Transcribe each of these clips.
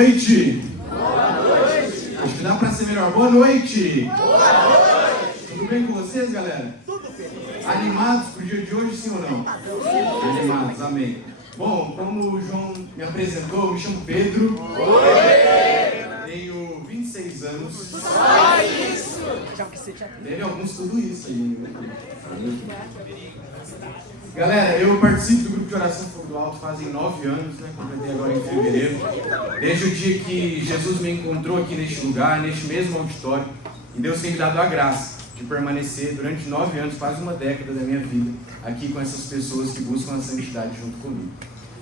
Noite. Boa noite. Acho que dá para ser melhor. Boa noite. Boa noite. Tudo bem com vocês, galera? Tudo bem. Animados pro dia de hoje, sim ou não? Sim. Animados, amém. Bom, como o João me apresentou, eu me chamo Pedro. Oi. Tenho 26 anos. Só isso. Teve alguns tudo isso aí, né? Galera, eu participo do grupo de oração Fogo do Alto fazem 9 anos, né? Completei agora em fevereiro. Desde o dia que Jesus me encontrou aqui neste lugar, neste mesmo auditório. E Deus tem me dado a graça de permanecer durante 9 anos, quase uma década da minha vida, aqui com essas pessoas que buscam a santidade junto comigo.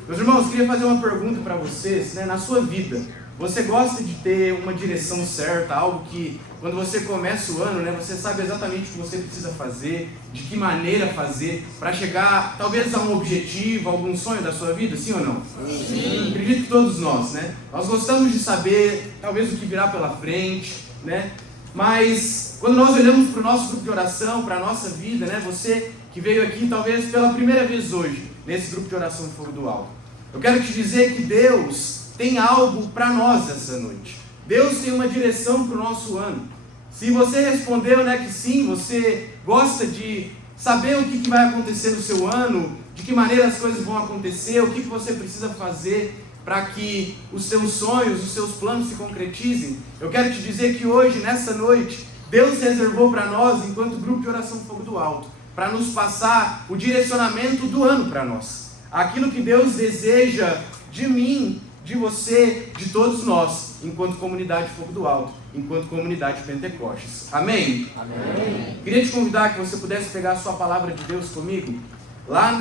Meus irmãos, queria fazer uma pergunta para vocês, né? Na sua vida, você gosta de ter uma direção certa, algo que, quando você começa o ano, né, você sabe exatamente o que você precisa fazer, de que maneira fazer, para chegar, talvez, a um objetivo, a algum sonho da sua vida, sim ou não? Sim. Acredito que todos nós, né? Nós gostamos de saber, talvez, o que virá pela frente, né? Mas, quando nós olhamos para o nosso grupo de oração, para a nossa vida, né, você que veio aqui, talvez, pela primeira vez hoje, nesse grupo de oração Fogo do Alto, eu quero te dizer que Deus tem algo para nós essa noite. Deus tem uma direção para o nosso ano. Se você respondeu, né, que sim, você gosta de saber o que vai acontecer no seu ano, de que maneira as coisas vão acontecer, o que você precisa fazer para que os seus sonhos, os seus planos se concretizem, eu quero te dizer que hoje, nessa noite, Deus reservou para nós, enquanto grupo de oração Fogo do Alto, para nos passar o direcionamento do ano para nós. Aquilo que Deus deseja de mim, de você, de todos nós, enquanto comunidade Fogo do Alto, enquanto comunidade Pentecostes. Amém? Amém. Queria te convidar que você pudesse pegar a sua palavra de Deus comigo, lá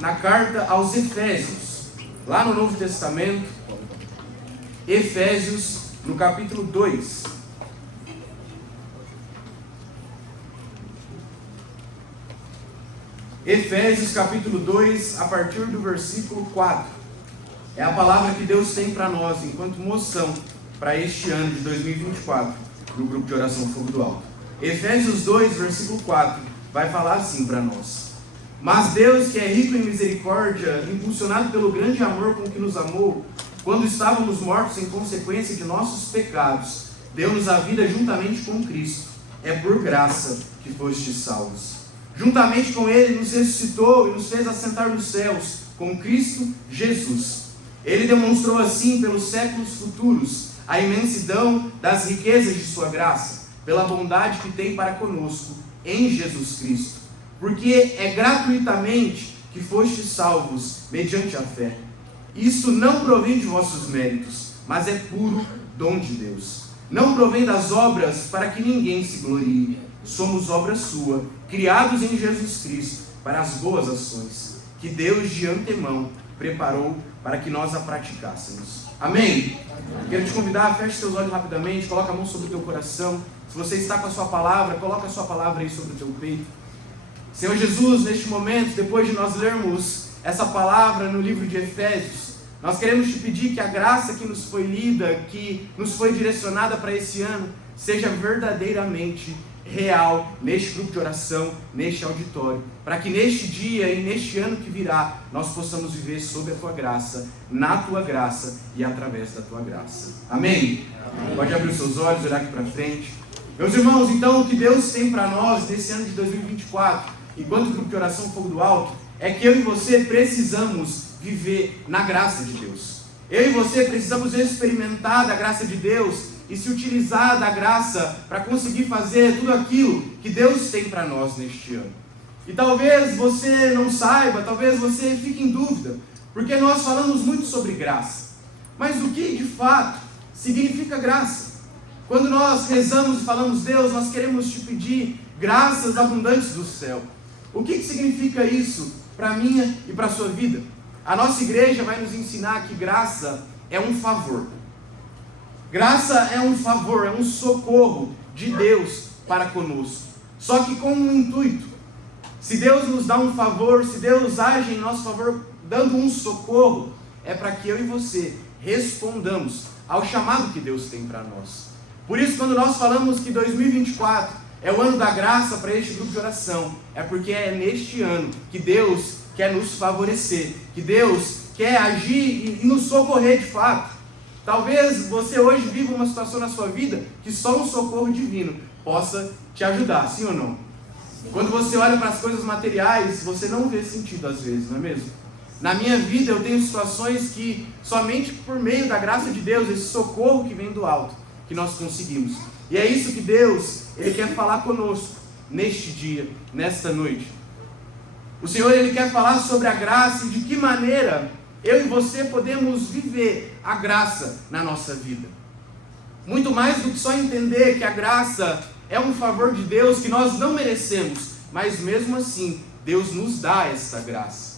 na carta aos Efésios, lá no Novo Testamento, Efésios, no capítulo 2. Efésios, capítulo 2, a partir do versículo 4. É a palavra que Deus tem para nós, enquanto moção, para este ano de 2024, no grupo de oração Fogo do Alto. Efésios 2, versículo 4, vai falar assim para nós. Mas Deus, que é rico em misericórdia, impulsionado pelo grande amor com que nos amou, quando estávamos mortos em consequência de nossos pecados, deu-nos a vida juntamente com Cristo. É por graça que fostes salvos. Juntamente com Ele nos ressuscitou e nos fez assentar nos céus, com Cristo Jesus. Ele demonstrou assim pelos séculos futuros a imensidão das riquezas de sua graça, pela bondade que tem para conosco em Jesus Cristo. Porque é gratuitamente que fostes salvos mediante a fé. Isto não provém de vossos méritos, mas é puro dom de Deus. Não provém das obras para que ninguém se glorie. Somos obra sua, criados em Jesus Cristo para as boas ações, que Deus de antemão preparou para que nós a praticássemos. Amém? Quero te convidar, feche seus olhos rapidamente, coloca a mão sobre o teu coração. Se você está com a sua palavra, coloca a sua palavra aí sobre o teu peito. Senhor Jesus, neste momento, depois de nós lermos essa palavra no livro de Efésios, nós queremos te pedir que a graça que nos foi lida, que nos foi direcionada para esse ano, seja verdadeiramente real neste grupo de oração, neste auditório, para que neste dia e neste ano que virá, nós possamos viver sob a tua graça, na tua graça e através da tua graça. Amém? Amém. Pode abrir os seus olhos, olhar aqui para frente. Meus irmãos, então o que Deus tem para nós nesse ano de 2024, enquanto grupo de oração Fogo do Alto, é que eu e você precisamos viver na graça de Deus. Eu e você precisamos experimentar da graça de Deus e se utilizar da graça para conseguir fazer tudo aquilo que Deus tem para nós neste ano. E talvez você não saiba, talvez você fique em dúvida, porque nós falamos muito sobre graça. Mas o que de fato significa graça? Quando nós rezamos e falamos, Deus, nós queremos te pedir graças abundantes do céu. O que significa isso para a minha e para a sua vida? A nossa igreja vai nos ensinar que graça é um favor. Graça é um favor, é um socorro de Deus para conosco. Só que com um intuito. Se Deus nos dá um favor, se Deus age em nosso favor, dando um socorro, é para que eu e você respondamos ao chamado que Deus tem para nós. Por isso, quando nós falamos que 2024 é o ano da graça para este grupo de oração, é porque é neste ano que Deus quer nos favorecer, que Deus quer agir e nos socorrer de fato. Talvez você hoje viva uma situação na sua vida que só um socorro divino possa te ajudar, sim ou não? Quando você olha para as coisas materiais, você não vê sentido às vezes, não é mesmo? Na minha vida eu tenho situações que somente por meio da graça de Deus, esse socorro que vem do alto, que nós conseguimos. E é isso que Deus, Ele quer falar conosco neste dia, nesta noite. O Senhor, Ele quer falar sobre a graça e de que maneira eu e você podemos viver a graça na nossa vida. Muito mais do que só entender que a graça é um favor de Deus que nós não merecemos, mas mesmo assim, Deus nos dá essa graça.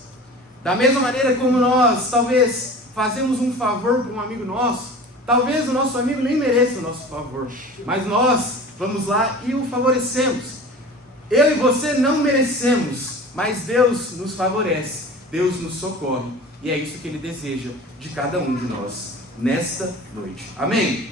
Da mesma maneira como nós, talvez, fazemos um favor para um amigo nosso, talvez o nosso amigo nem mereça o nosso favor, mas nós vamos lá e o favorecemos. Eu e você não merecemos, mas Deus nos favorece, Deus nos socorre, e é isso que Ele deseja de cada um de nós, nesta noite. Amém?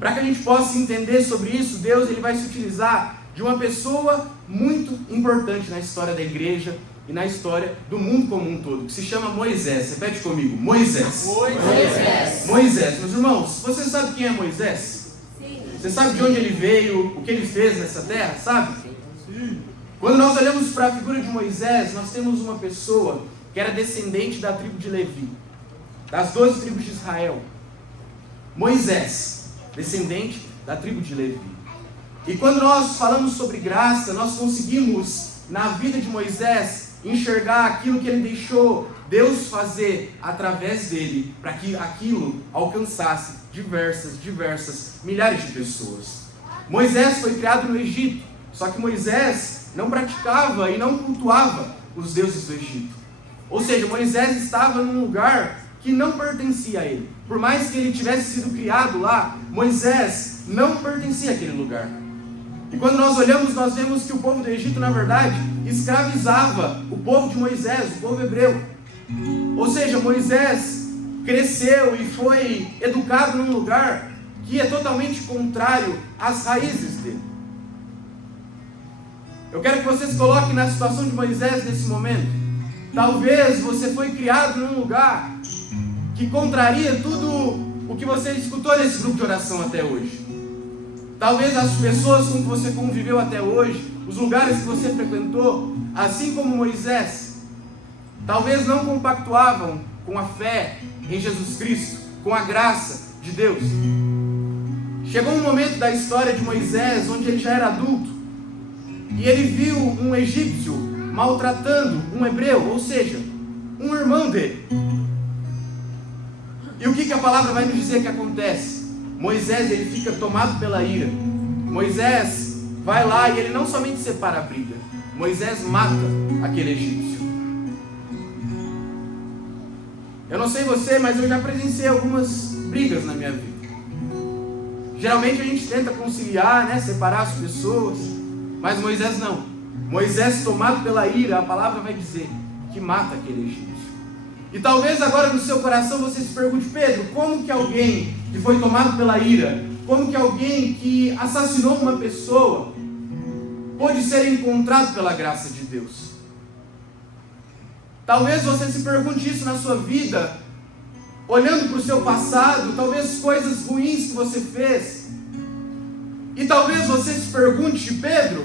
Para que a gente possa entender sobre isso, Deus Ele vai se utilizar de uma pessoa muito importante na história da igreja e na história do mundo como um todo, que se chama Moisés. Repete comigo, Moisés. Moisés. Meus irmãos, você sabe quem é Moisés? Sim. Você sabe de onde ele veio, o que ele fez nessa terra, sabe? Sim. Quando nós olhamos para a figura de Moisés, nós temos uma pessoa que era descendente da tribo de Levi, das 12 tribos de Israel. Moisés, descendente da tribo de Levi. E quando nós falamos sobre graça, nós conseguimos, na vida de Moisés, enxergar aquilo que ele deixou Deus fazer através dele, para que aquilo alcançasse diversas, milhares de pessoas. Moisés foi criado no Egito, só que Moisés não praticava e não cultuava os deuses do Egito. Ou seja, Moisés estava num lugar que não pertencia a ele. Por mais que ele tivesse sido criado lá, Moisés não pertencia àquele lugar. E quando nós olhamos, nós vemos que o povo do Egito, na verdade, escravizava o povo de Moisés, o povo hebreu. Ou seja, Moisés cresceu e foi educado num lugar que é totalmente contrário às raízes dele. Eu quero que vocês coloquem na situação de Moisés nesse momento. Talvez você foi criado num lugar que contraria tudo o que você escutou nesse grupo de oração até hoje. Talvez as pessoas com que você conviveu até hoje, os lugares que você frequentou, assim como Moisés, talvez não compactuavam com a fé em Jesus Cristo, com a graça de Deus. Chegou um momento da história de Moisés, onde ele já era adulto, e ele viu um egípcio maltratando um hebreu, ou seja, um irmão dele. E o que a palavra vai nos dizer que acontece? Moisés, ele fica tomado pela ira. Moisés vai lá e ele não somente separa a briga, Moisés mata aquele egípcio. Eu não sei você, mas eu já presenciei algumas brigas na minha vida. Geralmente a gente tenta conciliar, separar as pessoas, mas Moisés não. Moisés, tomado pela ira, a palavra vai dizer que mata aquele egípcio. E talvez agora no seu coração você se pergunte: Pedro, como que alguém que foi tomado pela ira, como que alguém que assassinou uma pessoa pode ser encontrado pela graça de Deus? Talvez você se pergunte isso na sua vida, olhando para o seu passado, talvez coisas ruins que você fez. E talvez você se pergunte: Pedro,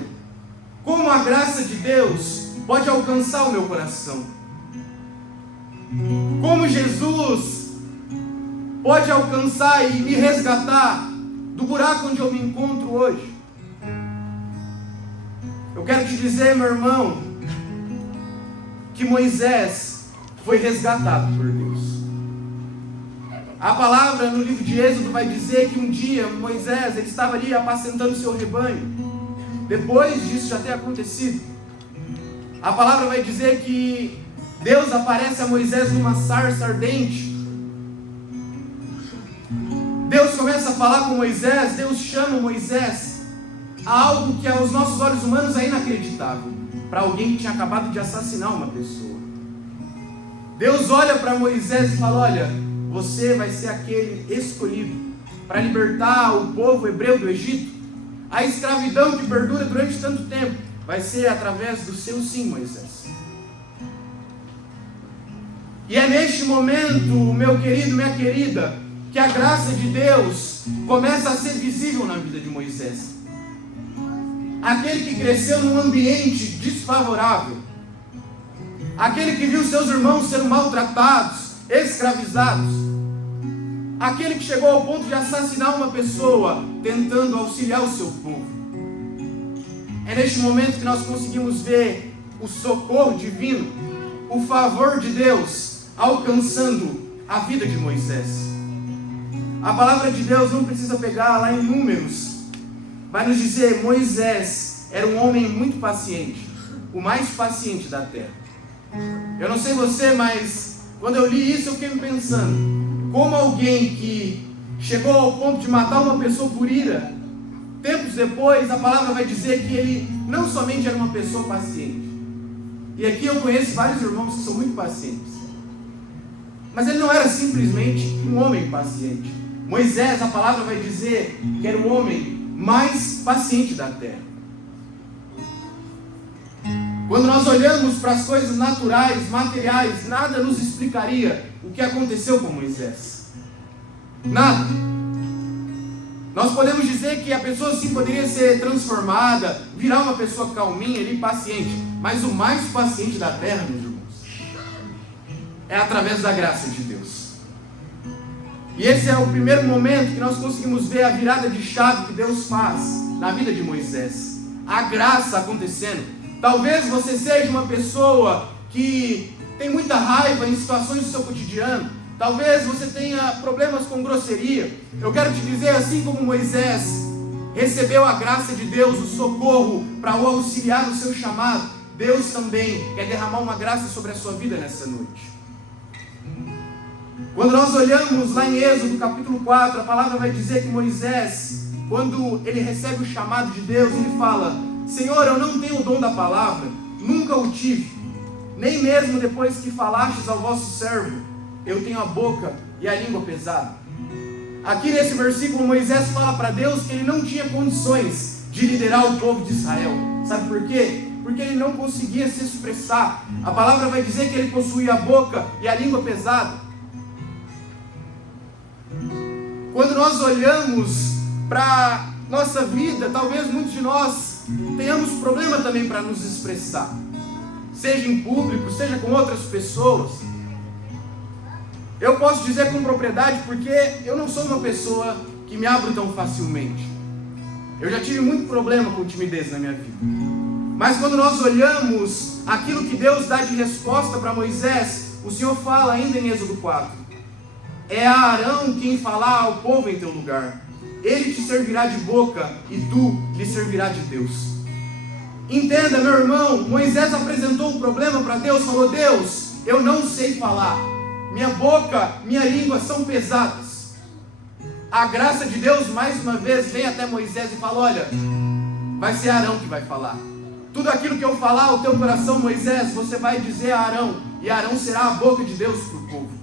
como a graça de Deus pode alcançar o meu coração? Como Jesus pode alcançar e me resgatar do buraco onde eu me encontro hoje? Eu quero te dizer, meu irmão, que Moisés foi resgatado por Deus. A palavra no livro de Êxodo vai dizer que um dia Moisés, ele estava ali apacentando seu rebanho. Depois disso já ter acontecido, a palavra vai dizer que Deus aparece a Moisés numa sarça ardente. Deus começa a falar com Moisés, Deus chama Moisés a algo que aos nossos olhos humanos é inacreditável, para alguém que tinha acabado de assassinar uma pessoa. Deus olha para Moisés e fala: olha, você vai ser aquele escolhido para libertar o povo hebreu do Egito. A escravidão que perdura durante tanto tempo vai ser através do seu sim, Moisés. E é neste momento, meu querido, minha querida, que a graça de Deus começa a ser visível na vida de Moisés. Aquele que cresceu num ambiente desfavorável, aquele que viu seus irmãos sendo maltratados, escravizados, aquele que chegou ao ponto de assassinar uma pessoa tentando auxiliar o seu povo. É neste momento que nós conseguimos ver o socorro divino, o favor de Deus alcançando a vida de Moisés. A palavra de Deus não precisa pegar lá em Números, vai nos dizer: Moisés era um homem muito paciente, o mais paciente da terra. Eu não sei você, mas quando eu li isso eu fiquei pensando, como alguém que chegou ao ponto de matar uma pessoa por ira, tempos depois a palavra vai dizer que ele não somente era uma pessoa paciente. E aqui eu conheço vários irmãos que são muito pacientes, mas ele não era simplesmente um homem paciente. Moisés, a palavra vai dizer que era o homem mais paciente da terra. Quando nós olhamos para as coisas naturais, materiais, nada nos explicaria o que aconteceu com Moisés. Nada. Nós podemos dizer que a pessoa sim poderia ser transformada, virar uma pessoa calminha e paciente, mas o mais paciente da terra, meus irmãos, é através da graça de Deus. E esse é o primeiro momento que nós conseguimos ver a virada de chave que Deus faz na vida de Moisés. A graça acontecendo. Talvez você seja uma pessoa que tem muita raiva em situações do seu cotidiano. Talvez você tenha problemas com grosseria. Eu quero te dizer, assim como Moisés recebeu a graça de Deus, o socorro para o auxiliar no seu chamado, Deus também quer derramar uma graça sobre a sua vida nessa noite. Quando nós olhamos lá em Êxodo capítulo 4, a palavra vai dizer que Moisés, quando ele recebe o chamado de Deus, ele fala: Senhor, eu não tenho o dom da palavra, nunca o tive, nem mesmo depois que falastes ao vosso servo, eu tenho a boca e a língua pesada. Aqui nesse versículo Moisés fala para Deus que ele não tinha condições de liderar o povo de Israel. Sabe por quê? Porque ele não conseguia se expressar. A palavra vai dizer que ele possuía a boca e a língua pesada. Quando nós olhamos para nossa vida, talvez muitos de nós tenhamos problema também para nos expressar, seja em público, seja com outras pessoas. Eu posso dizer com propriedade porque eu não sou uma pessoa que me abro tão facilmente. Eu já tive muito problema com timidez na minha vida. Mas quando nós olhamos aquilo que Deus dá de resposta para Moisés, o Senhor fala ainda em Êxodo 4: é Arão quem falar ao povo em teu lugar. Ele te servirá de boca e tu lhe servirás de Deus. Entenda, meu irmão, Moisés apresentou um problema para Deus, falou: Deus, eu não sei falar, minha boca, minha língua são pesadas. A graça de Deus mais uma vez vem até Moisés e fala: olha, vai ser Arão que vai falar. Tudo aquilo que eu falar ao teu coração, Moisés, você vai dizer a Arão, e Arão será a boca de Deus para o povo.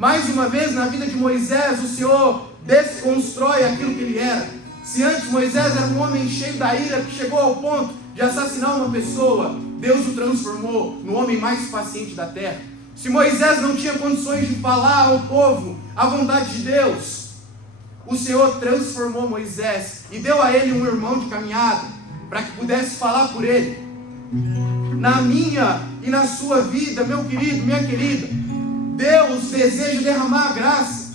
Mais uma vez na vida de Moisés, o Senhor desconstrói aquilo que ele era. Se antes Moisés era um homem cheio da ira, que chegou ao ponto de assassinar uma pessoa, Deus o transformou no homem mais paciente da terra. Se Moisés não tinha condições de falar ao povo a vontade de Deus, o Senhor transformou Moisés e deu a ele um irmão de caminhada, para que pudesse falar por ele. Na minha e na sua vida, meu querido, minha querida, Deus deseja derramar a graça.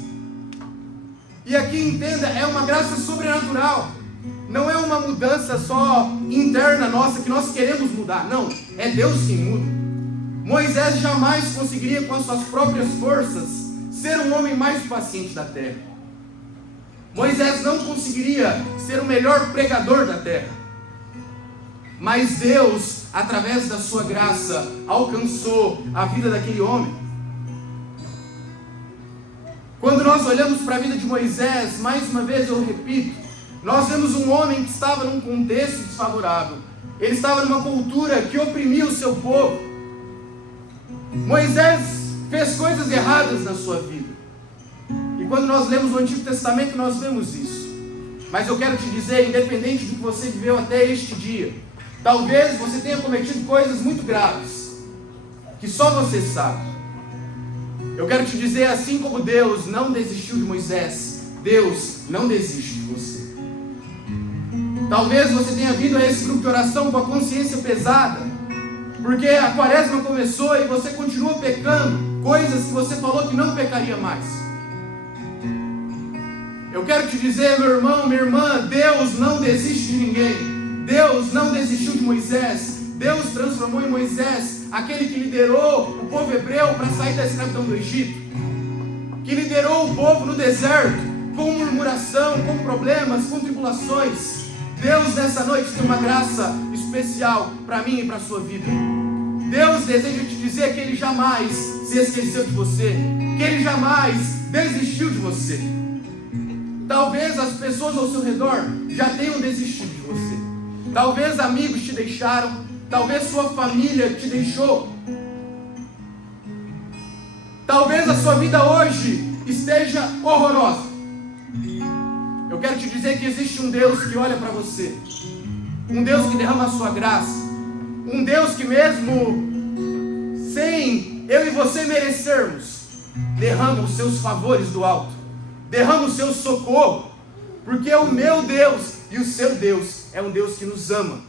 E aqui entenda, é uma graça sobrenatural. Não é uma mudança só interna nossa que nós queremos mudar. Não, é Deus quem muda. Moisés jamais conseguiria com as suas próprias forças ser um homem mais paciente da terra. Moisés não conseguiria ser o melhor pregador da terra. Mas Deus, através da sua graça, alcançou a vida daquele homem. Quando nós olhamos para a vida de Moisés, mais uma vez eu repito, nós vemos um homem que estava num contexto desfavorável. Ele estava numa cultura que oprimia o seu povo. Moisés fez coisas erradas na sua vida. E quando nós lemos o Antigo Testamento, nós vemos isso. Mas eu quero te dizer, independente do que você viveu até este dia, talvez você tenha cometido coisas muito graves, que só você sabe. Eu quero te dizer, assim como Deus não desistiu de Moisés, Deus não desiste de você. Talvez você tenha vindo a esse grupo de oração com a consciência pesada, porque a quaresma começou e você continua pecando coisas que você falou que não pecaria mais. Eu quero te dizer, meu irmão, minha irmã, Deus não desiste de ninguém. Deus não desistiu de Moisés. Deus transformou em Moisés aquele que liderou o povo hebreu para sair da escravidão do Egito, que liderou o povo no deserto, com murmuração, com problemas, com tribulações. Deus nessa noite tem uma graça especial para mim e para a sua vida. Deus deseja te dizer que Ele jamais se esqueceu de você, que Ele jamais desistiu de você. Talvez as pessoas ao seu redor já tenham desistido de você. Talvez amigos te deixaram, talvez sua família te deixou. Talvez a sua vida hoje esteja horrorosa. Eu quero te dizer que existe um Deus que olha para você, um Deus que derrama a sua graça, um Deus que mesmo sem eu e você merecermos, derrama os seus favores do alto, derrama o seu socorro, porque o meu Deus e o seu Deus é um Deus que nos ama,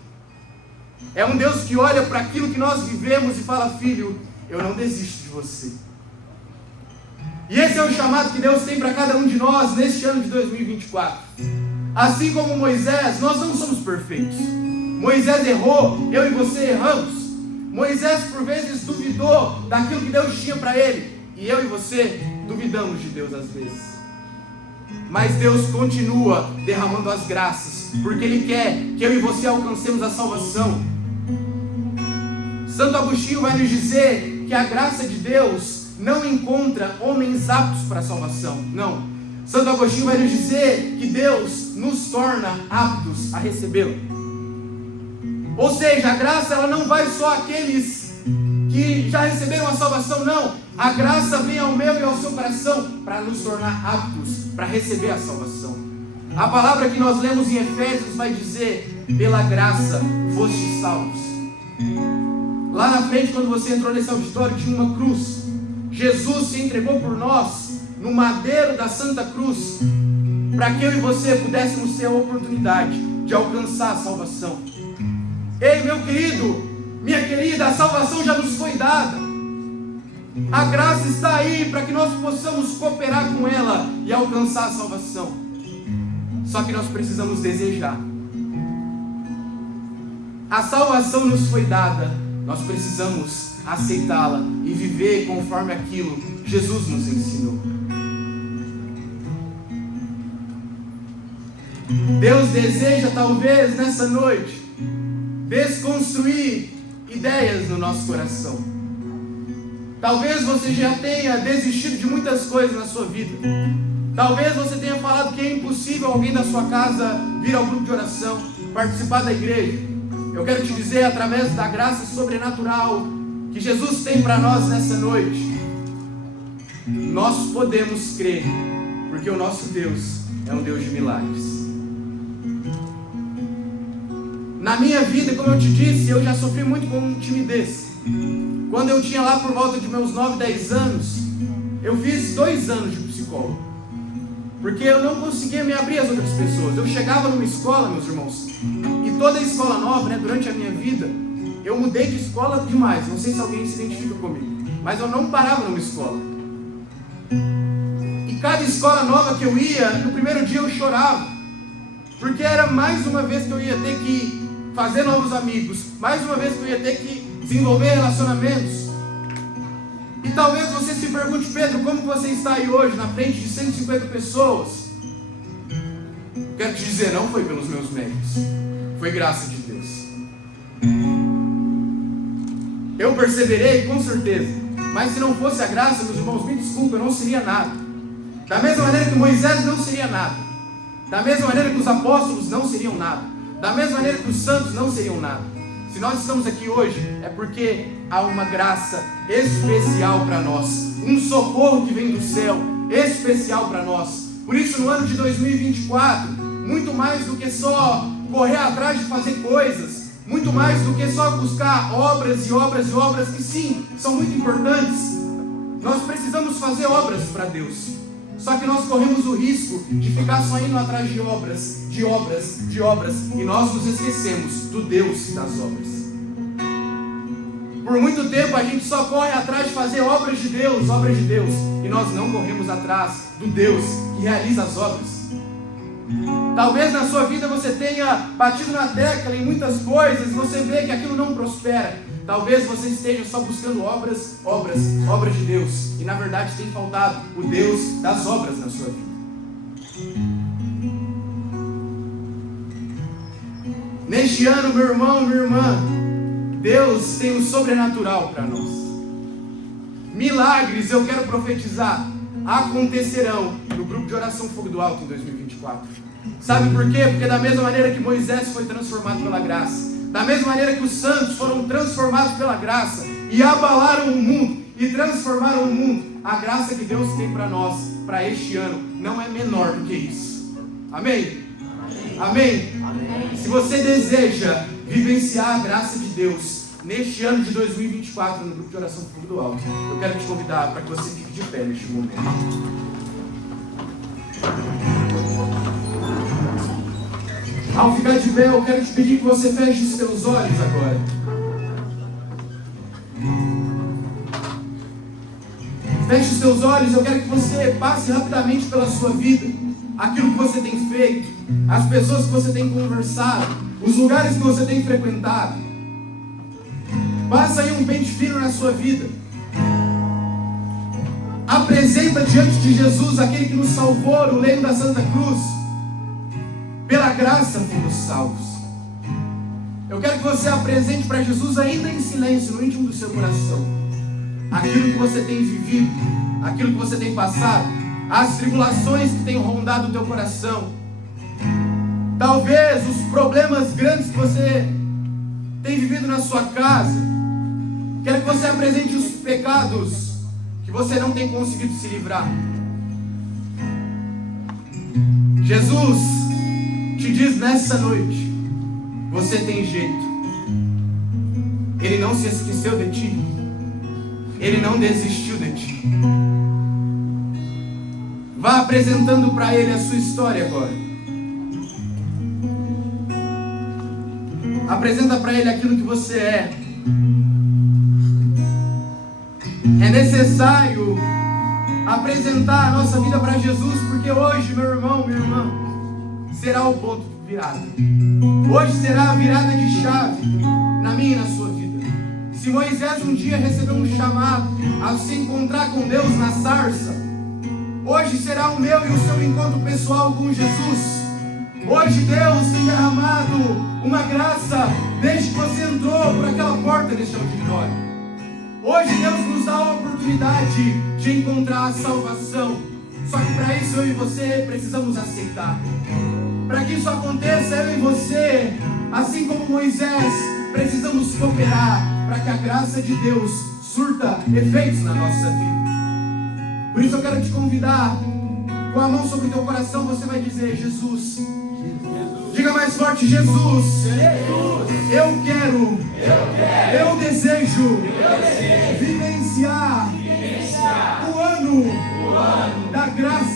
é um Deus que olha para aquilo que nós vivemos e fala: filho, eu não desisto de você. E esse é o chamado que Deus tem para cada um de nós neste ano de 2024. Assim como Moisés, nós não somos perfeitos. Moisés errou, eu e você erramos. Moisés por vezes duvidou daquilo que Deus tinha para ele, e eu e você duvidamos de Deus às vezes. Mas Deus continua derramando as graças, porque Ele quer que eu e você alcancemos a salvação. Santo Agostinho vai nos dizer que a graça de Deus não encontra homens aptos para a salvação. Não. Santo Agostinho vai nos dizer que Deus nos torna aptos a recebê-lo. Ou seja, a graça ela não vai só àqueles que já receberam a salvação, não. A graça vem ao meu e ao seu coração para nos tornar aptos para receber a salvação. A palavra que nós lemos em Efésios vai dizer: pela graça fostes salvos. Lá na frente, quando você entrou nesse auditório, tinha uma cruz. Jesus se entregou por nós no madeiro da Santa Cruz, para que eu e você pudéssemos ter a oportunidade de alcançar a salvação. Ei, meu querido, minha querida, a salvação já nos foi dada. A graça está aí para que nós possamos cooperar com ela e alcançar a salvação. Só que nós precisamos desejar. A salvação nos foi dada, nós precisamos aceitá-la e viver conforme aquilo que Jesus nos ensinou. Deus deseja talvez nessa noite desconstruir ideias no nosso coração. Talvez você já tenha desistido de muitas coisas na sua vida. Talvez você tenha falado que é impossível alguém da sua casa vir ao grupo de oração, participar da igreja. Eu quero te dizer, através da graça sobrenatural que Jesus tem para nós nessa noite, nós podemos crer, porque o nosso Deus é um Deus de milagres. Na minha vida, como eu te disse, eu já sofri muito com timidez. Quando eu tinha lá por volta de meus 9, 10 anos, eu fiz 2 anos de psicólogo, porque eu não conseguia me abrir às outras pessoas. Eu chegava numa escola, meus irmãos, e toda escola nova, durante a minha vida, eu mudei de escola demais. Não sei se alguém se identifica comigo, mas eu não parava numa escola. E cada escola nova que eu ia, no primeiro dia eu chorava, porque era mais uma vez que eu ia ter que fazer novos amigos, mais uma vez que eu ia ter que desenvolver relacionamentos. E talvez você se pergunte: Pedro, como você está aí hoje na frente de 150 pessoas? Quero te dizer, não foi pelos meus méritos, foi graça de Deus. Eu perseverei, com certeza, mas se não fosse a graça, meus irmãos, me desculpa, eu não seria nada. Da mesma maneira que Moisés não seria nada, da mesma maneira que os apóstolos não seriam nada, da mesma maneira que os santos não seriam nada. Se nós estamos aqui hoje, é porque há uma graça especial para nós, um socorro que vem do céu, especial para nós. Por isso, no ano de 2024, muito mais do que só correr atrás de fazer coisas, muito mais do que só buscar obras e obras e obras, que sim, são muito importantes, Nós precisamos fazer obras para Deus. Só que nós corremos o risco de ficar só indo atrás de obras, e nós nos esquecemos do Deus das obras. Por muito tempo a gente só corre atrás de fazer obras de Deus, e nós não corremos atrás do Deus que realiza as obras. Talvez na sua vida você tenha batido na tecla em muitas coisas, você vê que aquilo não prospera. Talvez você esteja só buscando obras de Deus, e na verdade tem faltado o Deus das obras na sua vida. Neste ano, meu irmão, minha irmã, Deus tem o sobrenatural para nós. Milagres, eu quero profetizar, acontecerão no grupo de oração Fogo do Alto em 2024. Sabe por quê? Porque da mesma maneira que Moisés foi transformado pela graça, da mesma maneira que os santos foram transformados pela graça e abalaram o mundo e transformaram o mundo, a graça que Deus tem para nós, para este ano, não é menor do que isso. Amém? Amém? Amém? Se você deseja vivenciar a graça de Deus neste ano de 2024 no grupo de oração Fogo do Alto, eu quero te convidar para que você fique de pé neste momento. Ao ficar de pé, eu quero te pedir que você feche os seus olhos agora. Feche os seus olhos, eu quero que você passe rapidamente pela sua vida, aquilo que você tem feito, as pessoas que você tem conversado, os lugares que você tem frequentado. Passa aí um pente fino na sua vida. Apresenta diante de Jesus, aquele que nos salvou no leito da Santa Cruz. Pela graça fomos salvos. Eu quero que você apresente para Jesus, ainda em silêncio, no íntimo do seu coração, aquilo que você tem vivido, aquilo que você tem passado, as tribulações que têm rondado o teu coração, talvez os problemas grandes que você tem vivido na sua casa. Quero que você apresente os pecados que você não tem conseguido se livrar. Jesus te diz nessa noite: você tem jeito. Ele não se esqueceu de ti. Ele não desistiu de ti. Vá apresentando para Ele a sua história agora. Apresenta para Ele aquilo que você é. É necessário apresentar a nossa vida para Jesus, porque hoje, meu irmão, minha irmã, será o ponto de virada. Hoje será a virada de chave na minha e na sua vida. Se Moisés um dia recebeu um chamado a se encontrar com Deus na sarça, hoje será o meu e o seu encontro pessoal com Jesus. Hoje Deus tem derramado uma graça desde que você entrou por aquela porta deste auditório. Hoje Deus nos dá a oportunidade de encontrar a salvação. Só que para isso eu e você precisamos aceitar. Para que isso aconteça, eu e você, assim como Moisés, precisamos cooperar para que a graça de Deus surta efeitos na nossa vida. Por isso eu quero te convidar, com a mão sobre o teu coração, você vai dizer: Jesus. Diga mais forte: Jesus. Eu quero. Eu desejo vivenciar o ano da graça